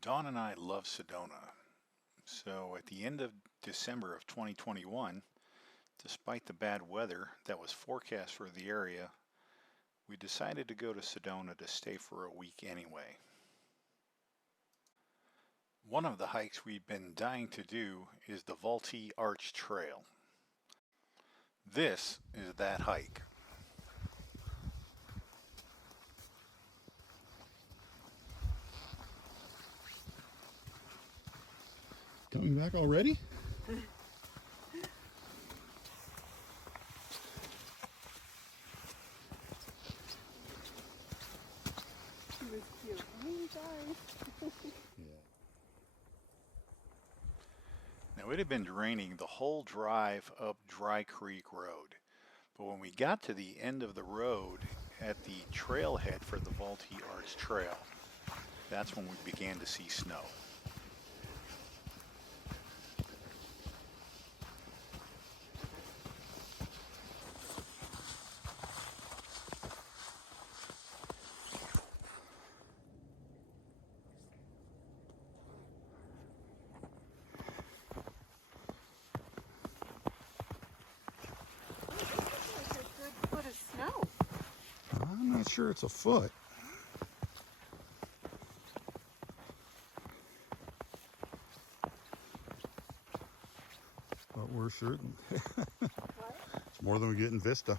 Dawn and I love Sedona. So at the end of December of 2021, despite the bad weather that was forecast for the area, we decided to go to Sedona to stay for a week anyway. One of the hikes we've been dying to do is the Vultee Arch Trail. This is that hike. Coming back already? Now it had been raining the whole drive up Dry Creek Road, but when we got to the end of the road at the trailhead for the Vultee Arch Trail, that's when we began to see snow. I'm not sure it's a foot. But we're sure it's more than we get in Vista.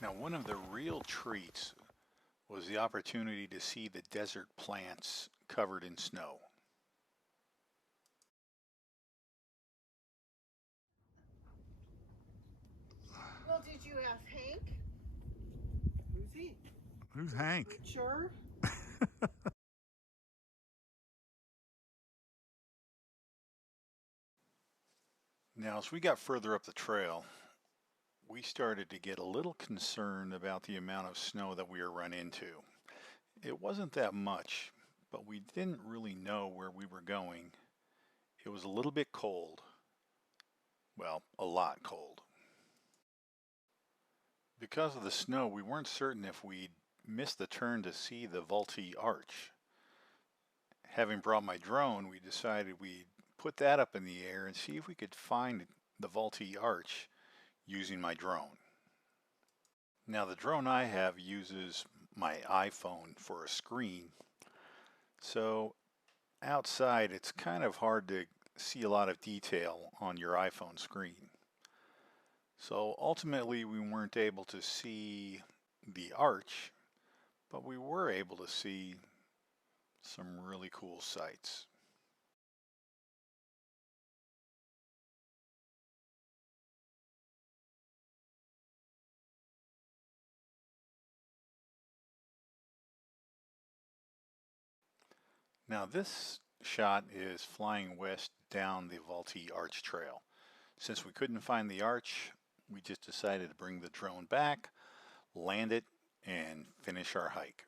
Now, one of the real treats was the opportunity to see the desert plants covered in snow. Well, did you ask Hank? Who's he? Who's Hank? Sure. Now, as we got further up the trail, we started to get a little concerned about the amount of snow that we were run into. It wasn't that much, but we didn't really know where we were going. It was a little bit cold. Well, a lot cold. Because of the snow, we weren't certain if we'd missed the turn to see the Vultee Arch. Having brought my drone, we decided we'd put that up in the air and see if we could find the Vultee Arch using my drone. Now, the drone I have uses my iPhone for a screen, so outside it's kind of hard to see a lot of detail on your iPhone screen. So ultimately we weren't able to see the arch, but we were able to see some really cool sights. Now this shot is flying west down the Vultee Arch Trail. Since we couldn't find the arch, we just decided to bring the drone back, land it, and finish our hike.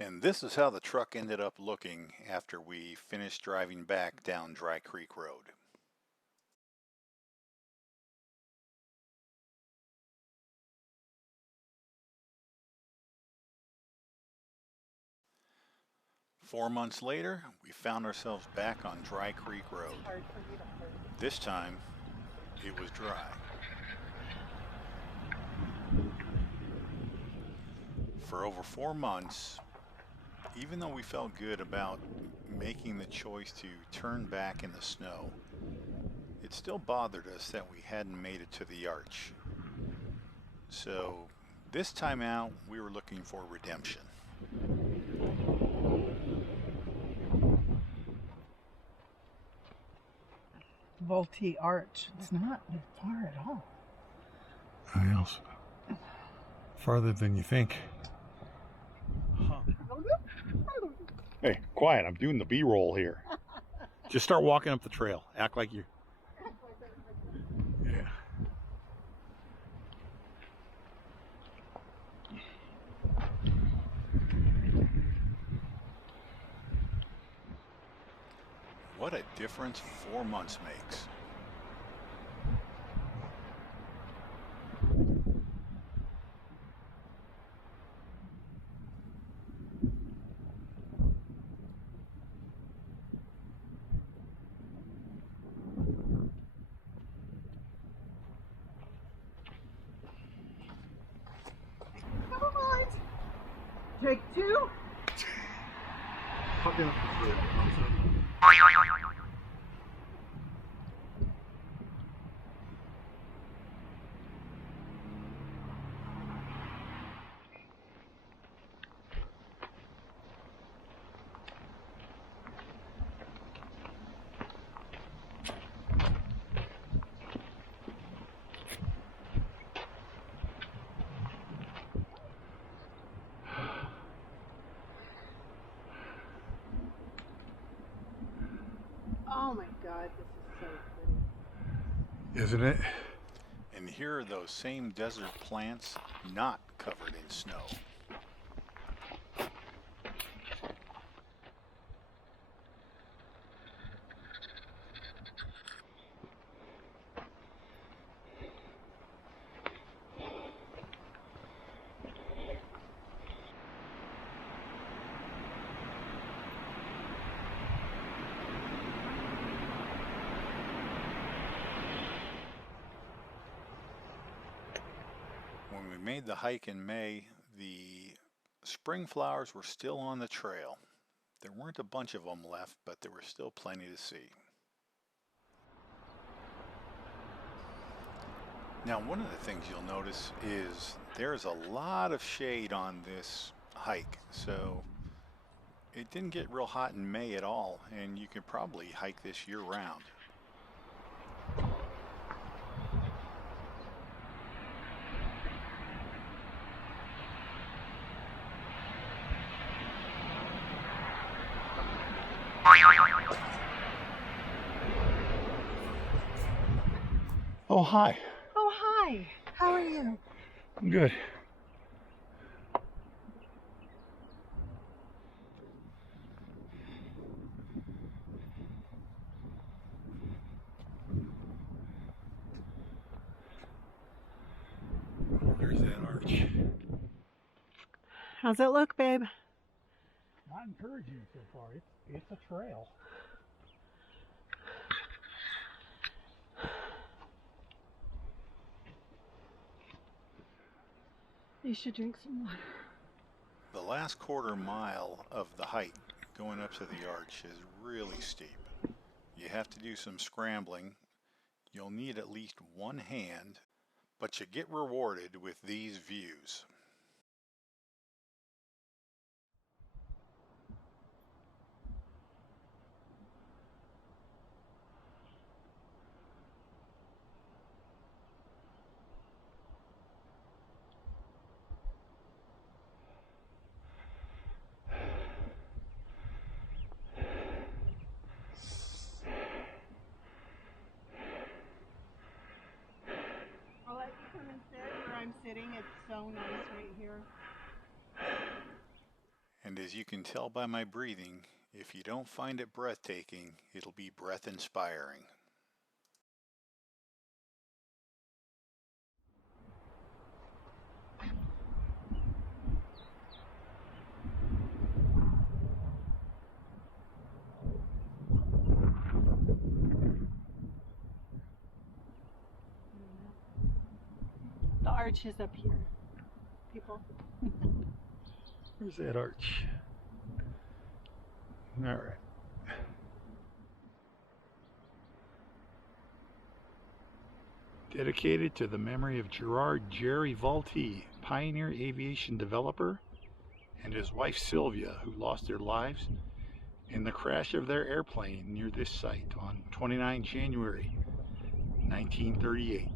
And this is how the truck ended up looking after we finished driving back down Dry Creek Road. Four months later, we found ourselves back on Dry Creek Road. This time, it was dry. For over 4 months, even though we felt good about making the choice to turn back in the snow, it still bothered us that we hadn't made it to the arch. So this time out, we were looking for redemption. Vultee Arch. It's not far at all. Yes. farther than you think. Hey, quiet. I'm doing the B-roll here. Just start walking up the trail. Act like you. Yeah. What a difference 4 months makes. Come on. Take two. Oh my God, this is so pretty. Isn't it? And here are those same desert plants not covered in snow. When we made the hike in May, the spring flowers were still on the trail. There weren't a bunch of them left, but there were still plenty to see. Now, one of the things you'll notice is there's a lot of shade on this hike, so it didn't get real hot in May at all, and you could probably hike this year-round. Oh, hi. Oh, hi. How are you? I'm good. Oh, there's that arch. How's it look, babe? Not encouraging so far. It's a trail. You should drink some water. The last quarter mile of the hike going up to the arch is really steep. You have to do some scrambling. You'll need at least one hand, but you get rewarded with these views. I'll let you come and sit where I'm sitting. It's so nice right here. And as you can tell by my breathing, if you don't find it breathtaking, it'll be breath-inspiring. The arch is up here, people. Where's that arch? All right. Dedicated to the memory of Gerard Jerry Vultee, pioneer aviation developer, and his wife Sylvia, who lost their lives in the crash of their airplane near this site on 29 January 1938.